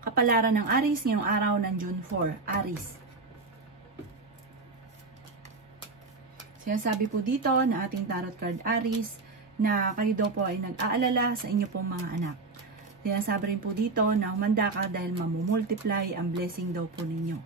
Kapalaran ng Aries ngayong araw ng June 4. Aries. Sinasabi po dito na ating tarot card Aries na kayo daw po ay nag-aalala sa inyo pong mga anak. Sinasabi rin po dito na humanda ka dahil mamumultiply ang blessing daw po ninyo.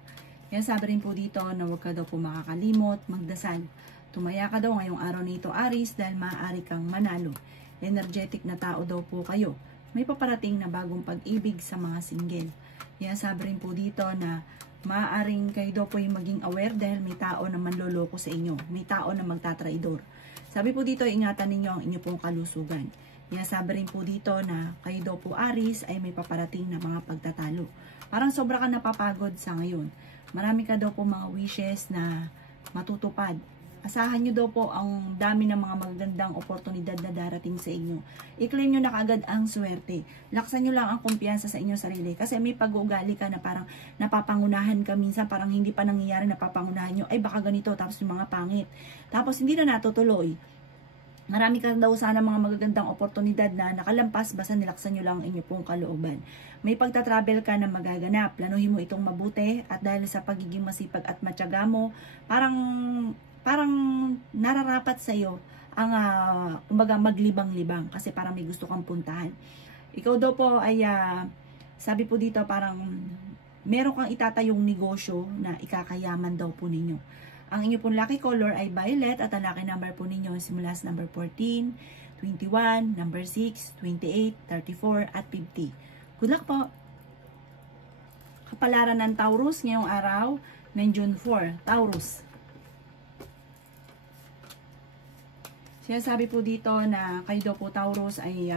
Sinasabi rin po dito na huwag ka daw po makakalimot, magdasal. Tumaya ka daw ngayong araw nito Aries dahil maaari kang manalo. Energetic na tao daw po kayo. May paparating na bagong pag-ibig sa mga single. Sinasabi rin po dito na maaaring kayo daw po yung maging aware dahil may tao na manloloko sa inyo. May tao na magtatraidor. Sabi po dito, ingatan ninyo ang inyo pong kalusugan. Sinasabi rin po dito na kayo daw po Aries ay may paparating na mga pagtatalo. Parang sobra ka napapagod sa ngayon. Marami ka daw po mga wishes na matutupad. Asahan nyo daw po ang dami ng mga magagandang oportunidad na darating sa inyo. I-claim nyo na kaagad ang swerte. Laksan nyo lang ang kumpiyansa sa inyong sarili. Kasi may pag-uugali ka na parang napapangunahan ka minsan. Parang hindi pa nangyayari, napapangunahan nyo. Ay baka ganito, tapos yung mga pangit. Tapos hindi na natutuloy. Marami ka daw sana mga magagandang oportunidad na nakalampas. Basta nilaksan nyo lang ang inyong pong kalooban. May pagta-travel ka na magaganap. Planuhin mo itong mabuti. At dahil sa pagiging masipag at matyaga mo, parang nararapat sa iyo ang kumbaga maglibang-libang kasi parang may gusto kang puntahan. Ikaw daw po ay sabi po dito parang meron kang itatayong negosyo na ikakayaman daw po ninyo. Ang inyo pong lucky color ay violet at ang lucky number po ninyo simula sa number 14, 21, number 6, 28, 34 at 50. Good luck po! Kapalaran ng Taurus ngayong araw ng June 4. Taurus. Sinasabi po dito na kayo daw po Taurus ay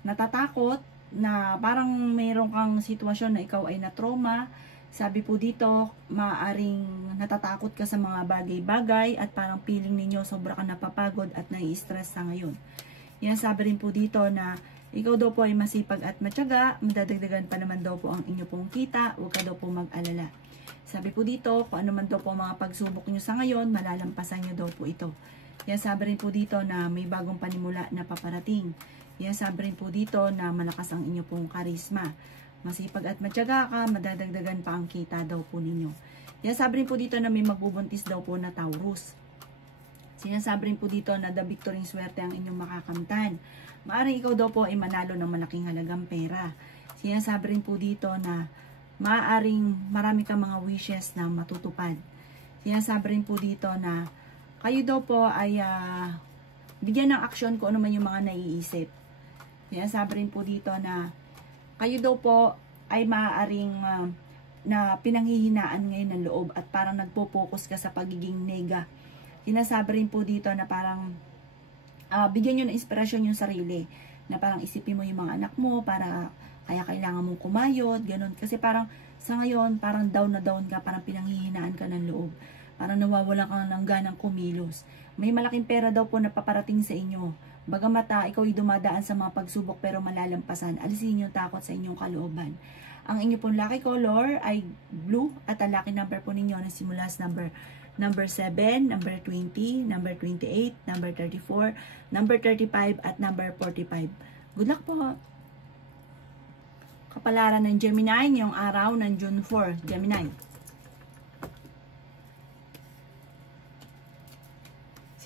natatakot na parang mayroon kang sitwasyon na ikaw ay na-trauma. Sabi po dito, maaaring natatakot ka sa mga bagay-bagay at parang feeling ninyo sobra ka napapagod at nai-stress sa ngayon. Sinasabi rin po dito na ikaw daw po ay masipag at matyaga, madadagdagan pa naman daw po ang inyo pong kita, huwag ka daw po mag-alala. Sabi po dito, kung ano man daw po mga pagsubok nyo sa ngayon, malalampasan nyo daw po ito. Sabi rin po dito na may bagong panimula na paparating. Sabi rin po dito na malakas ang inyo pong karisma. Masipag at matyaga ka, madadagdagan pa ang kita daw po ninyo. Sabi rin po dito na may magbubuntis daw po na Taurus. Sinasabi rin po dito na the victory swerte ang inyong makakamtan. Maaaring ikaw daw po ay manalo ng malaking halagang pera. Sinasabi rin po dito na maaaring marami kang mga wishes na matutupad. Sinasabi rin po dito na kayo daw po ay bigyan ng aksyon kung ano man yung mga naiisip. Sinasabi rin po dito na kayo daw po ay maaaring na pinanghihinaan ngayon ng loob at parang nagpo-focus ka sa pagiging nega. Sinasabi rin po dito na parang bigyan nyo ng inspirasyon yung sarili. Na parang isipin mo yung mga anak mo para kaya kailangan mong kumayod, ganun. Kasi parang sa ngayon, parang down na down ka, parang pinanghihinaan ka ng loob. Parang nawawala ka ng ganang kumilos. May malaking pera daw po na paparating sa inyo. Bagamat ikaw ay dumadaan sa mga pagsubok pero malalampasan, alisin yung takot sa inyong kalooban. Ang inyo pong lucky color ay blue at ang lucky number po ninyo na simula sa number 7, number 20, number 28, number 34, number 35 at number 45. Good luck po! Kapalaran ng Gemini ngayong araw ng June 4. Gemini.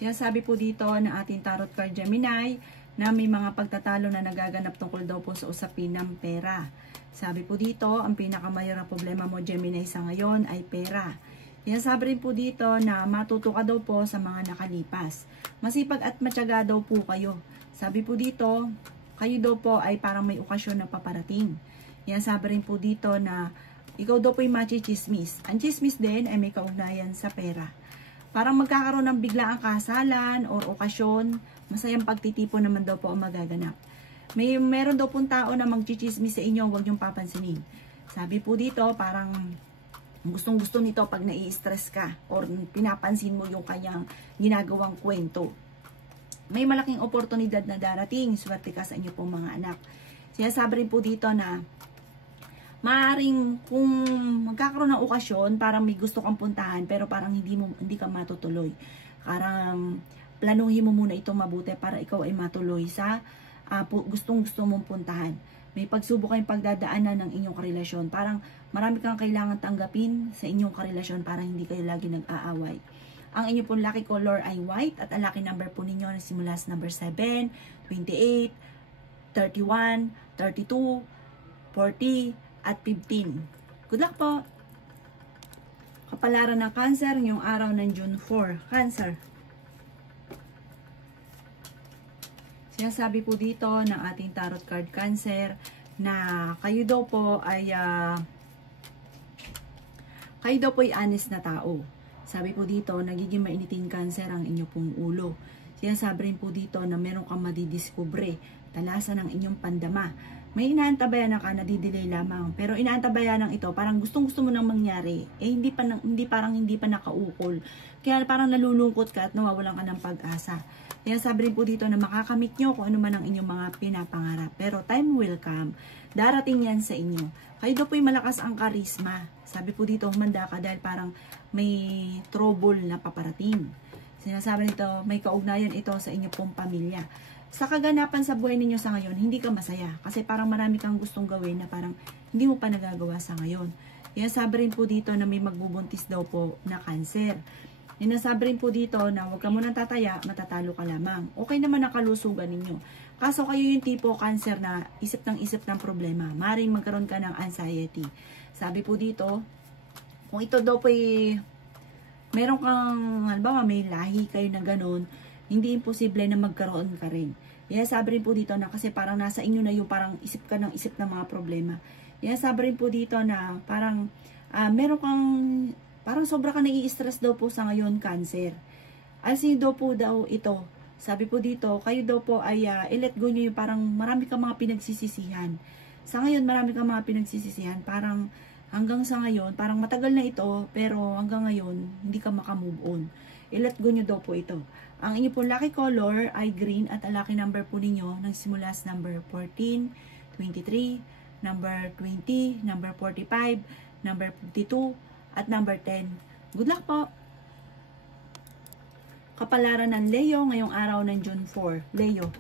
Sinasabi po dito na ating tarot card Gemini na may mga pagtatalo na nagaganap tungkol daw po sa usapin ng pera. Sabi po dito, ang pinakamayroong problema mo Gemini sa ngayon ay pera. Sinasabi rin po dito na matuto ka daw po sa mga nakalipas. Masipag at matyaga daw po kayo. Sabi po dito, kayo daw po ay parang may okasyon na paparating. Sinasabi rin po dito na ikaw daw po ay machichismis. Ang chismis din ay may kaugnayan sa pera. Parang magkakaroon ng biglaang kasalan or okasyon, masayang pagtitipon naman daw po ang magaganap. Meron daw pong tao na magchichismis sa inyo, huwag niyong papansinin. Sabi po dito, parang gustong-gusto nito pag nai-stress ka or pinapansin mo yung kanyang ginagawang kwento. May malaking oportunidad na darating, swerte ka sa inyo pong mga anak. Sinasabi rin po dito na maaaring kung magkakaroon ng okasyon, parang may gusto kang puntahan, pero parang hindi ka matutuloy. Parang planuhin mo muna itong mabuti para ikaw ay matuloy sa gustong-gusto mong puntahan. May pagsubok kayong pagdadaanan ng inyong karelasyon. Parang marami kang kailangan tanggapin sa inyong karelasyon para hindi kayo lagi nag-aaway. Ang inyong pong lucky color ay white at ang lucky number po ninyo na simula sa number 7, 28, 31, 32, 40, at 15. Good luck po! Kapalaran ng Cancer, yung araw ng June 4. Cancer. Sinasabi po dito ng ating tarot card Cancer na kayo daw po ay honest na tao. Sabi po dito, nagiging mainitin Cancer ang inyo pong ulo. Sinasabi rin po dito na meron kang madidiskubre, talasan ng inyong pandama. May inaantabayan ka, nadidelay lamang. Pero inaantabayan ng ito, parang gustong-gusto mo nang mangyari. Hindi pa nakaukol. Kaya parang nalulungkot ka at nawawalan ka ng pag-asa. Kaya sabi rin po dito na makakamit nyo kung ano man ang inyong mga pinapangarap. Pero time will come. Darating yan sa inyo. Kayo daw po'y malakas ang karisma. Sabi po dito, humanda ka dahil parang may trouble na paparating. Sinasabi nito, may kaugnayan ito sa inyo pong pamilya. Sa kaganapan sa buhay ninyo sa ngayon, hindi ka masaya. Kasi parang marami kang gustong gawin na parang hindi mo pa nagagawa sa ngayon. Sinasabi rin po dito na may magbubuntis daw po na Cancer. Sinasabi rin po dito na huwag ka munang tataya, matatalo ka lamang. Okay naman ang kalusugan ninyo. Kaso kayo yung tipo Cancer na isip ng problema. Maring magkaroon ka ng anxiety. Sabi po dito, kung ito daw po meron kang, halimbawa may lahi kayo na ganun, hindi imposible na magkaroon ka rin. Sabi rin po dito na kasi parang nasa inyo na yung parang isip ng mga problema. Sabi rin po dito na parang meron kang, parang sobra ka nai-stress daw po sa ngayon, Cancer. Alisin daw po ito. Sabi po dito, kayo daw po ay i-let go nyo yung parang marami kang mga pinagsisisihan. Sa ngayon, marami kang mga pinagsisisihan. Parang hanggang sa ngayon, parang matagal na ito, pero hanggang ngayon, hindi ka makamove on. I-let go nyo daw po ito. Ang inyo po lucky color ay green at ang lucky number po ninyo nagsimula sa number 14, 23, number 20, number 45, number 52, at number 10. Good luck po! Kapalaran ng Leo ngayong araw ng June 4. Leo.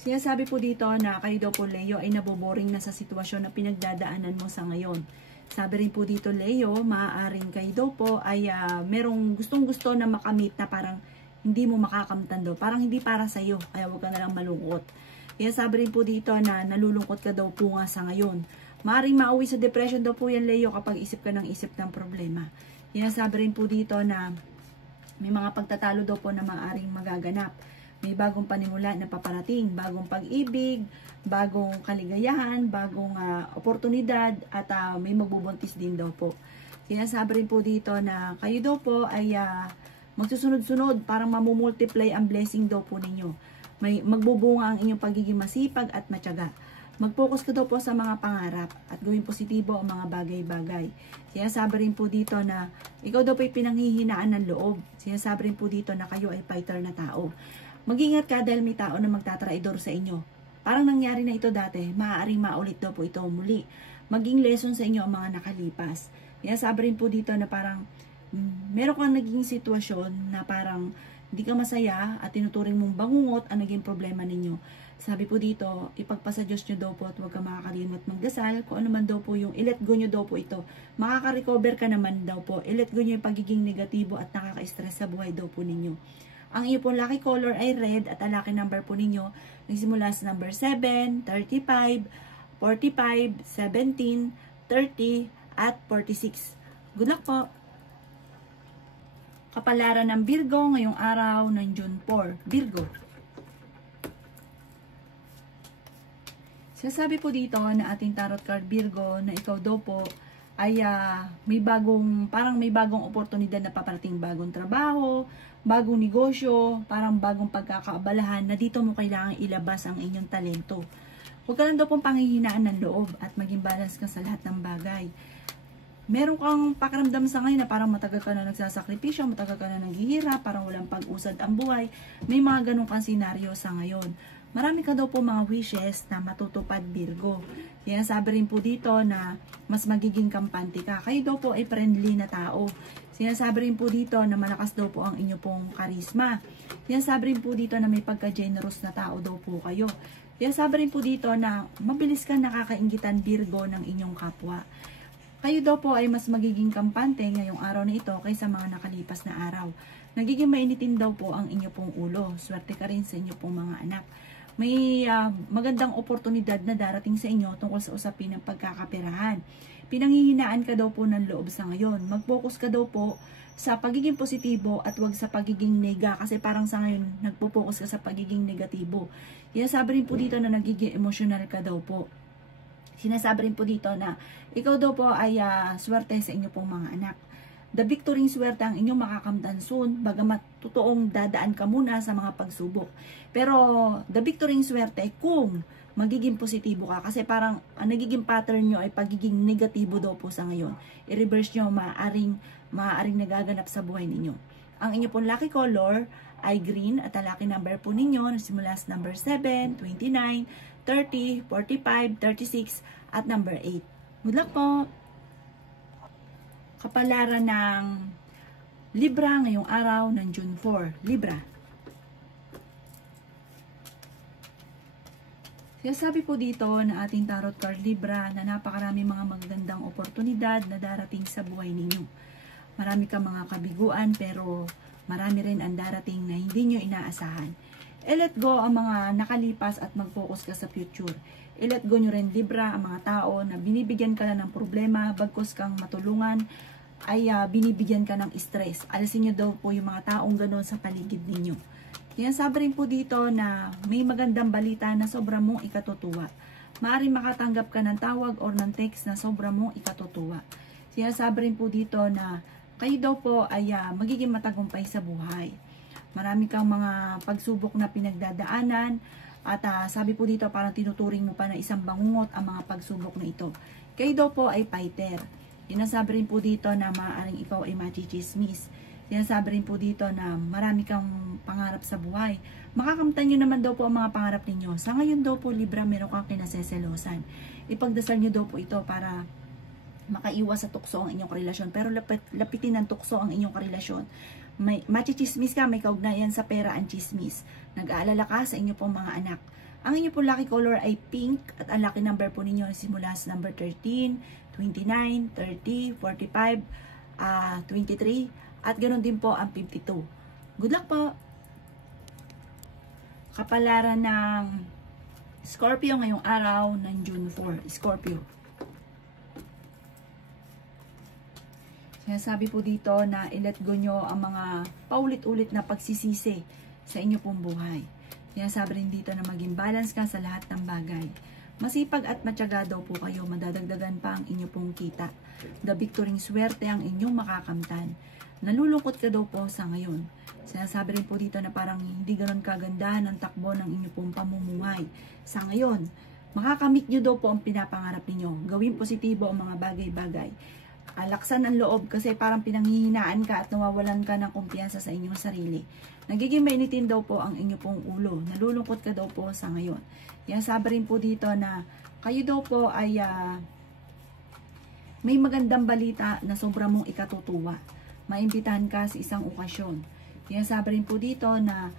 Sinasabi po dito na kayo daw po Leo ay naboboring na sa sitwasyon na pinagdadaanan mo sa ngayon. Sabi rin po dito Leo, maaaring kayo daw po ay merong gustong-gusto na makamit na parang hindi mo makakamtan daw. Parang hindi para sa'yo, kaya huwag ka nalang malungkot. Kaya sabi rin po dito na nalulungkot ka daw po nga sa ngayon. Maaaring mauwi sa depression daw po yan Leo kapag isip ka ng problema. Kaya sabi rin po dito na may mga pagtatalo daw po na maaaring magaganap. May bagong panimula na paparating, bagong pag-ibig, bagong kaligayahan, bagong oportunidad, at may magbubuntis din daw po. Sinasabi rin po dito na kayo daw po ay magsusunod-sunod, parang mamumultiply ang blessing daw po ninyo. May magbubunga ang inyong pagiging masipag at matyaga. Mag-focus ka daw po sa mga pangarap at gawing positibo ang mga bagay-bagay. Sinasabi rin po dito na ikaw daw po ay pinanghihinaan ng loob. Sinasabi rin po dito na kayo ay fighter na tao. Mag-ingat ka dahil may tao na magtatraidor sa inyo. Parang nangyari na ito dati, maaaring maulit daw po ito muli. Maging lesson sa inyo ang mga nakalipas. Sabi rin po dito na parang meron kang naging sitwasyon na parang hindi ka masaya at tinuturing mong bangungot ang naging problema ninyo. Sabi po dito, ipagpasa Diyos nyo daw po at huwag ka makakalimot magdasal. Kung ano man daw po yung i-let go nyo daw po ito. Makaka-recover ka naman daw po. I-let go nyo yung pagiging negatibo at nakaka-stress sa buhay daw po ninyo. Ang iyo pong lucky color ay red at ang lucky number po ninyo nagsimula sa number 7, 35, 45, 17, 30, at 46. Good luck po! Kapalaran ng Virgo ngayong araw ng June 4. Virgo. Sasabi po dito na ating tarot card Virgo na ikaw daw po ay may bagong oportunidad na paparating, bagong trabaho, bagong negosyo, parang bagong pagkakaabalahan na dito mo kailangan ilabas ang inyong talento. Huwag ka lang daw pong panghihinaan ng loob at maging balance ka sa lahat ng bagay. Meron kang pakiramdam sa ngayon na parang matagal ka na nagsasakripisyo, matagal ka na naghihirap, parang walang pag-usad ang buhay. May mga ganun kang senaryo sa ngayon. Marami ka daw po mga wishes na matutupad Virgo. Kaya sabi rin po dito na mas magiging kampante ka. Kayo daw po ay friendly na tao. Sinasabi rin po dito na malakas daw po ang inyo pong karisma. Sinasabi rin po dito na may pagka-generous na tao daw po kayo. Sinasabi rin po dito na mabilis ka nakakainggitan Virgo ng inyong kapwa. Kayo daw po ay mas magiging kampante ngayong araw na ito kaysa mga nakalipas na araw. Nagiging mainitin daw po ang inyo pong ulo. Swerte ka rin sa inyo pong mga anak. May magandang oportunidad na darating sa inyo tungkol sa usapin ng pagkakaperahan. Pinanghihinaan ka daw po ng loob sa ngayon. Mag-focus ka daw po sa pagiging positibo at wag sa pagiging nega kasi parang sa ngayon nagpo-focus ka sa pagiging negatibo. Sinasabi rin po dito na nagiging emotional ka daw po. Sinasabi rin po dito na ikaw daw po ay swerte sa inyo pong mga anak. The victory swerte ang inyong makakamtan soon, bagamat totoong dadaan ka muna sa mga pagsubok. Pero the victory swerte kung magiging positibo ka kasi parang ang nagiging pattern nyo ay pagiging negatibo daw po sa ngayon. I-reverse nyo, maaaring nagaganap sa buhay ninyo. Ang inyo pong lucky color ay green at ang lucky number po ninyo simula sa number 7, 29, 30, 45, 36 at number 8. Good luck po! Kapalaran ng Libra ngayong araw ng June 4. Libra. Sabi po dito na ating tarot card Libra na napakarami mga magandang oportunidad na darating sa buhay ninyo. Marami kang mga kabiguan pero marami rin ang darating na hindi nyo inaasahan. I-let go ang mga nakalipas at mag-focus ka sa future. I-let go nyo rin Libra ang mga tao na binibigyan ka na ng problema, bagkos kang matulungan, ay binibigyan ka ng stress. Alisin nyo daw po yung mga taong gano'n sa paligid ninyo. Sinasabi rin po dito na may magandang balita na sobra mong ikatutuwa. Maaaring makatanggap ka ng tawag or ng text na sobra mong ikatutuwa. Sinasabi rin po dito na kayo daw po ay magiging matagumpay sa buhay. Marami kang mga pagsubok na pinagdadaanan at sabi po dito parang tinuturing mo pa na isang bangungot ang mga pagsubok na ito. Kayo daw po ay fighter. Sinasabi rin po dito na maaaring ikaw ay machichismis. Sinasabi rin po dito na marami kang pangarap sa buhay. Makakamtan nyo naman daw po ang mga pangarap ninyo. Sa ngayon daw po Libra, meron kang kinaseselosan. Ipagdasal nyo daw po ito para makaiwas sa tukso ang inyong karelasyon. Pero lapitin ng tukso ang inyong karelasyon. May machichismis ka, may kaugnayan sa pera ang chismis. Nag-aalala ka sa inyo pong mga anak. Ang inyo pong lucky color ay pink at ang lucky number po ninyo simula sa number 13, 29, 30, 45, 23 at ganoon din po ang 52. Good luck po! Kapalaran ng Scorpio ngayong araw ng June 4. Scorpio. Sinasabi po dito na i-let go nyo ang mga paulit-ulit na pagsisisi sa inyo pong buhay. Sinasabi rin dito na maging balance ka sa lahat ng bagay. Masipag at matyaga daw po kayo, madadagdagan pa ang inyo pong kita. The victory swerte ang inyong makakamtan. Nalulungkot ka daw po sa ngayon. Sinasabi rin po dito na parang hindi ganoon kaganda ng takbo ng inyo pong pamumuhay. Sa ngayon, makakamit nyo daw po ang pinapangarap ninyo. Gawin positibo ang mga bagay-bagay. Laksan ang loob kasi parang pinanghihinaan ka at nawawalan ka ng kumpiyansa sa inyong sarili. Nagiging mainitin daw po ang inyo pong ulo. Nalulungkot ka daw po sa ngayon. Kaya sabi rin po dito na kayo daw po ay may magandang balita na sobra mong ikatutuwa. Maimbitahan ka sa isang okasyon. Kaya sabi rin po dito na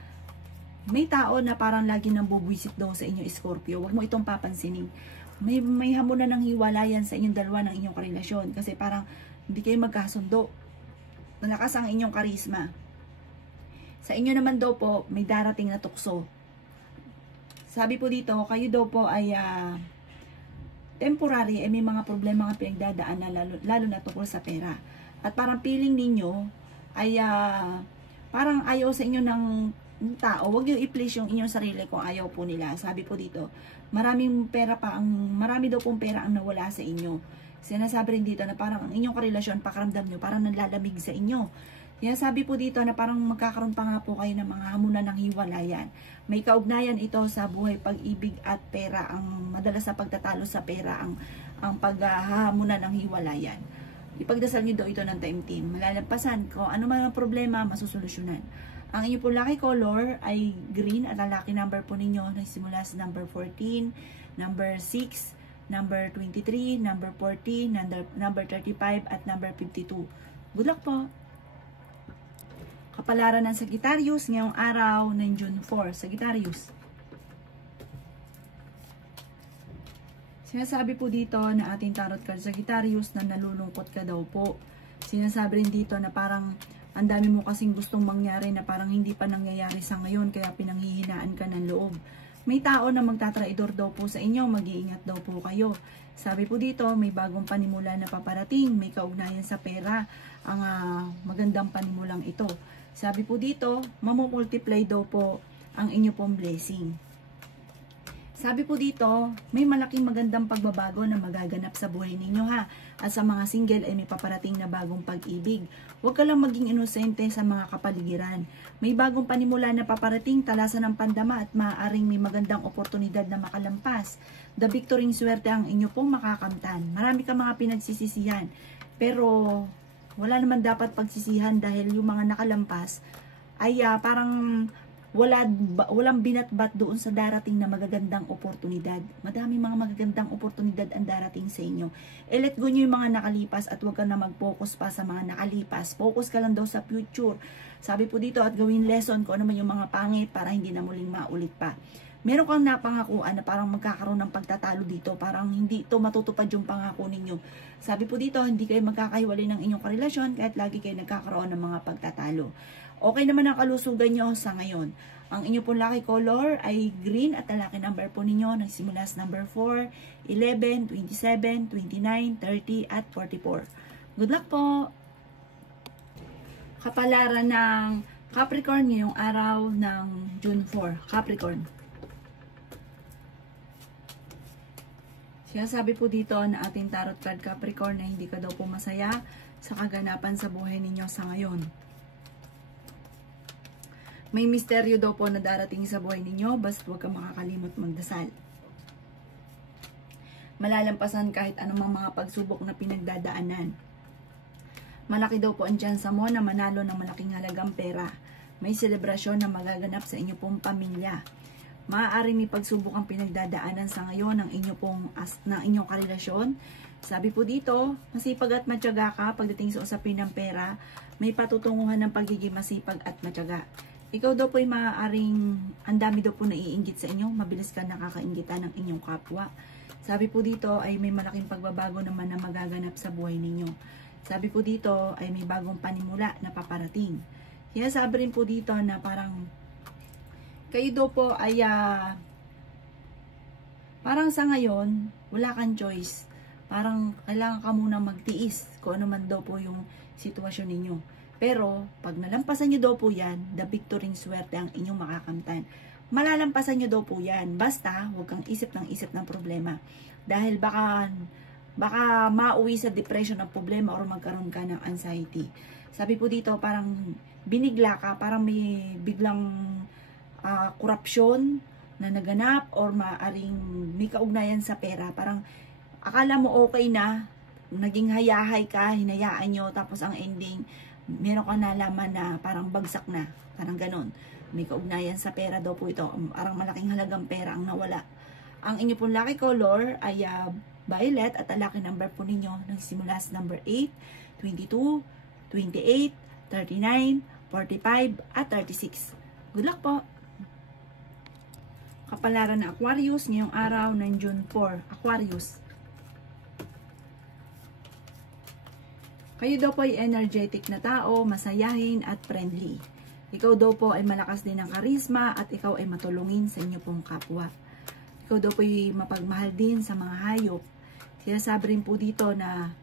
may tao na parang lagi nang bubwisit daw sa inyo Scorpio. Huwag mo itong papansinin. May hamunan ng hiwalayan sa inyong dalawa ng inyong karelasyon kasi parang hindi kayo magkasundo. Malakas ang inyong karisma. Sa inyo naman daw po may darating na tukso. Sabi po dito, kayo daw po ay temporary, may mga problema nga pinagdadaan na lalo na tungkol sa pera. At parang feeling ninyo ay parang ayaw sa inyo ng tao. Huwag niyo i-please yung inyong sarili kung ayaw po nila. Sabi po dito, marami daw pong pera ang nawala sa inyo. Sinasabi rin dito na parang ang inyong karelasyon, pakaramdam nyo, parang nanlalamig sa inyo. Kaya sabi po dito na parang magkakaroon pa nga po kayo ng mga hamunan ng hiwalayan. May kaugnayan ito sa buhay, pag-ibig at pera. Ang madalas sa pagtatalo sa pera, ang paghahamunan ng hiwalayan. Ipagdasal nyo daw ito ng time team. Malalampasan ko ano man ang problema, masusolusyonan. Ang inyo po lucky color ay green at ang lucky number po ninyo na simula sa number 14, number 6, number 23, number 40, number 35 at number 52. Good luck po! Kapalaran ng Sagittarius ngayong araw ng June 4. Sagittarius. Sinasabi po dito na ating tarot card Sagittarius na nalulungkot ka daw po. Sinasabi rin dito na parang ang dami mo kasing gustong mangyari na parang hindi pa nangyayari sa ngayon kaya pinanghihinaan ka ng loob. May tao na magtatraidor daw po sa inyo, mag-iingat daw po kayo. Sabi po dito, may bagong panimula na paparating, may kaugnayan sa pera, ang magandang panimulang ito. Sabi po dito, mamumultiply daw po ang inyo pong blessing. Sabi po dito, may malaking magandang pagbabago na magaganap sa buhay ninyo ha. At sa mga single ay may paparating na bagong pag-ibig. Huwag ka lang maging inosente sa mga kapaligiran. May bagong panimula na paparating, talasan ng pandama at maaaring may magandang oportunidad na makalampas. The victory swerte ang inyo pong makakamtan. Marami ka mga pinagsisisihan. Pero wala naman dapat pagsisihan dahil yung mga nakalampas ay parang walang binatbat doon sa darating na magagandang oportunidad. Madaming mga magagandang oportunidad ang darating sa inyo. Let go nyo yung mga nakalipas at huwag ka na mag-focus pa sa mga nakalipas. Focus ka lang daw sa future. Sabi po dito at gawin lesson kung ano man yung mga pangit para hindi na muling maulit pa. Meron kang napangakuan na parang magkakaroon ng pagtatalo dito. Parang hindi ito matutupad yung pangako ninyo. Sabi po dito, hindi kayo magkakahiwalay ng inyong karelasyon kahit lagi kayo nagkakaroon ng mga pagtatalo. Okay naman ang kalusugan nyo sa ngayon. Ang inyo pong lucky color ay green at ang lucky number po ninyo nagsimula sa number 4, 11, 27, 29, 30 at 44. Good luck po! Kapalaran ng Capricorn ngayong araw ng June 4. Capricorn. Sinasabi po dito na ating tarot card Capricorn na hindi ka daw po masaya sa kaganapan sa buhay ninyo sa ngayon. May misteryo daw po na darating sa buhay ninyo, basta huwag kang makakalimot magdasal. Malalampasan kahit anumang mga pagsubok na pinagdadaanan. Malaki daw po ang tsansa mo na manalo ng malaking halagang pera. May selebrasyon na magaganap sa inyo pong pamilya. Maaari may pagsubok ang pinagdadaanan sa ngayon ng inyong karelasyon. Sabi po dito, masipag at matyaga ka pagdating sa usapin ng pera. May patutunguhan ng pagiging masipag at matyaga. Ikaw daw po ay maaaring, ang dami daw po naiinggit sa inyo, mabilis ka nakakainggitan ng inyong kapwa. Sabi po dito ay may malaking pagbabago naman na magaganap sa buhay ninyo. Sabi po dito ay may bagong panimula na paparating. Kaya sabi rin po dito na parang, kayo daw po ay, parang sa ngayon, wala kang choice. Parang kailangan ka muna magtiis kung ano man daw po yung sitwasyon ninyo. Pero, pag nalampasan nyo daw po yan, the victory swerte ang inyong makakamtan. Malalampasan nyo daw po yan. Basta, huwag kang isip ng problema. Dahil baka mauwi sa depression ng problema or magkaroon ka ng anxiety. Sabi po dito, parang binigla ka, parang may biglang korupsyon na naganap or maaring may kaugnayan sa pera. Parang akala mo okay na, naging hayahay ka, hinayaan nyo, tapos ang ending, meron kang nalaman na parang bagsak na. Parang ganon. May kaugnayan sa pera daw po ito. Parang malaking halagang pera ang nawala. Ang inyo pong lucky color ay violet at ang lucky number po ninyo nagsimula sa number 8, 22, 28, 39, 45 at 36. Good luck po! Kapalaran na Aquarius ngayong araw ng June 4. Aquarius. Kayo daw po ay energetic na tao, masayahin at friendly. Ikaw daw po ay malakas din ng karisma at ikaw ay matulungin sa inyo pong kapwa. Ikaw daw po ay mapagmahal din sa mga hayop. Sinasabi rin po dito na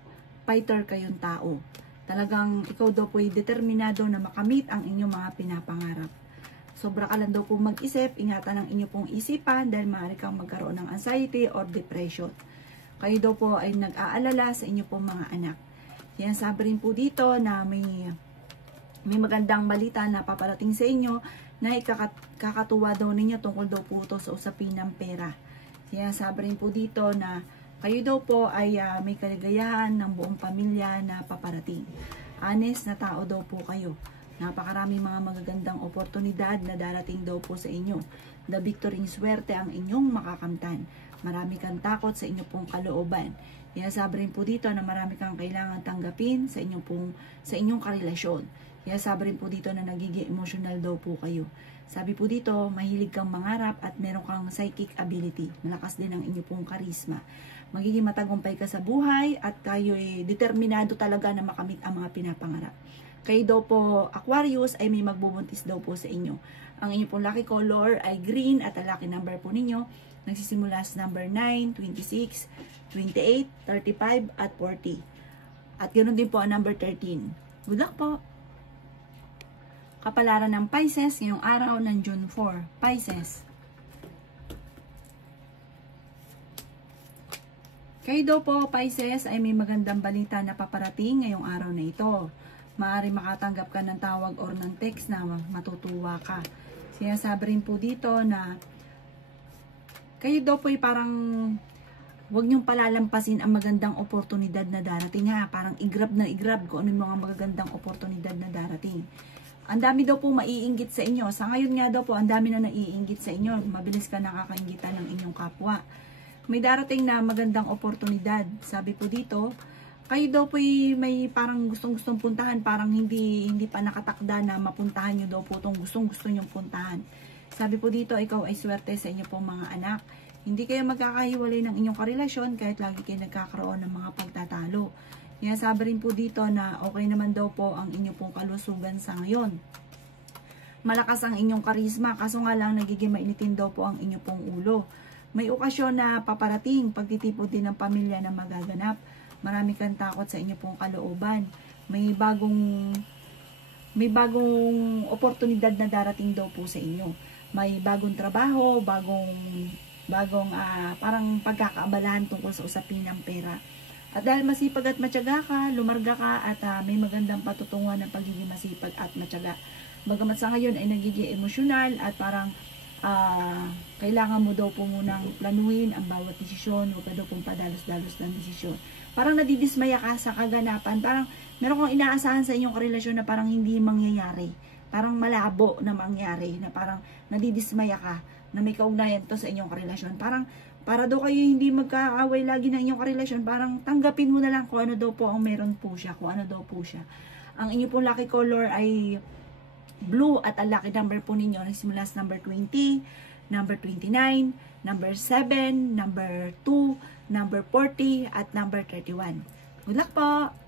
fighter kayong tao. Talagang ikaw daw po ay determinado na makamit ang inyong mga pinapangarap. Sobra ka lang daw po mag-isip, ingatan ang inyo pong isipan dahil maaari kang magkaroon ng anxiety or depression. Kayo daw po ay nag-aalala sa inyo pong mga anak. Yan, sabi rin po dito na may magandang balita na paparating sa inyo na ikakatuwa daw ninyo tungkol daw po ito sa usapin ng pera. Yan, sabi rin po dito na kayo daw po ay may kaligayahan ng buong pamilya na paparating. Honest na tao daw po kayo. Napakarami mga magagandang oportunidad na darating daw po sa inyo. The victory swerte ang inyong makakamtan. Marami kang takot sa inyong pong kalooban. Sabi rin po dito na marami kang kailangan tanggapin sa inyong karelasyon. Kaya sabi rin po dito na nagiging emotional daw po kayo. Sabi po dito, mahilig kang mangarap at meron kang psychic ability. Malakas din ang inyo pong karisma. Magiging matagumpay ka sa buhay at kayo ay determinado talaga na makamit ang mga pinapangarap. Kayo daw po, Aquarius, ay may magbubuntis daw po sa inyo. Ang inyo pong lucky color ay green at ang lucky number po ninyo nagsisimula sa number 9, 26, 28, 35 at 40. At ganoon din po ang number 13. Good luck po! Kapalaran ng Pisces ngayong araw ng June 4. Pisces. Kayo daw po, Pisces, ay may magandang balita na paparating ngayong araw na ito. Maaari makatanggap ka ng tawag or ng text na matutuwa ka. Sinasabi rin po dito na kayo daw po ay parang huwag niyong palalampasin ang magandang oportunidad na darating ha. Parang i-grab na i-grab kung ano yung mga magagandang oportunidad na darating. Ang dami daw po maiinggit sa inyo. Sa ngayon nga daw po, ang dami na naiinggit sa inyo. Mabilis ka nakakainggitan ng inyong kapwa. May darating na magandang oportunidad. Sabi po dito, kayo daw po may parang gustong-gustong puntahan. Parang hindi pa nakatakda na mapuntahan nyo daw po itong gustong-gusto nyong puntahan. Sabi po dito, ikaw ay swerte sa inyo pong mga anak. Hindi kayo magkakahiwalay ng inyong karelasyon kahit lagi kayo nagkakaroon ng mga pagtatalo. Kaya sabi rin po dito na okay naman daw po ang inyong pong kalusugan sa ngayon. Malakas ang inyong karisma, kaso nga lang nagiging mainitin daw po ang inyong pong ulo. May okasyon na paparating, pagtitipon din ng pamilya na magaganap. Marami kang takot sa inyong pong kalooban. May bagong oportunidad na darating daw po sa inyo. May bagong trabaho, bagong parang pagkakaabalahan tungkol sa usapin ng pera. At dahil masipag at matyaga ka, lumarga ka at may magandang patutunguhan ng pagiging masipag at matyaga. Bagamat sa ngayon ay nagiging emosyonal at parang kailangan mo daw po munang planuhin ang bawat desisyon, huwag ka daw pong padalos-dalos ng desisyon. Parang nadidismaya ka sa kaganapan, parang meron kang inaasahan sa inyong relasyon na parang hindi mangyayari. Parang malabo na mangyari, na parang nadidismaya ka na may kaugnayan to sa inyong relasyon. Parang para daw kayo hindi magkaaway lagi ng inyong karelasyon, parang tanggapin mo na lang kung ano daw po ang meron po siya, kung ano daw po siya. Ang inyo pong lucky color ay blue at ang lucky number po ninyo nagsimula sa number 20, number 29, number 7, number 2, number 40 at number 31. Good luck po!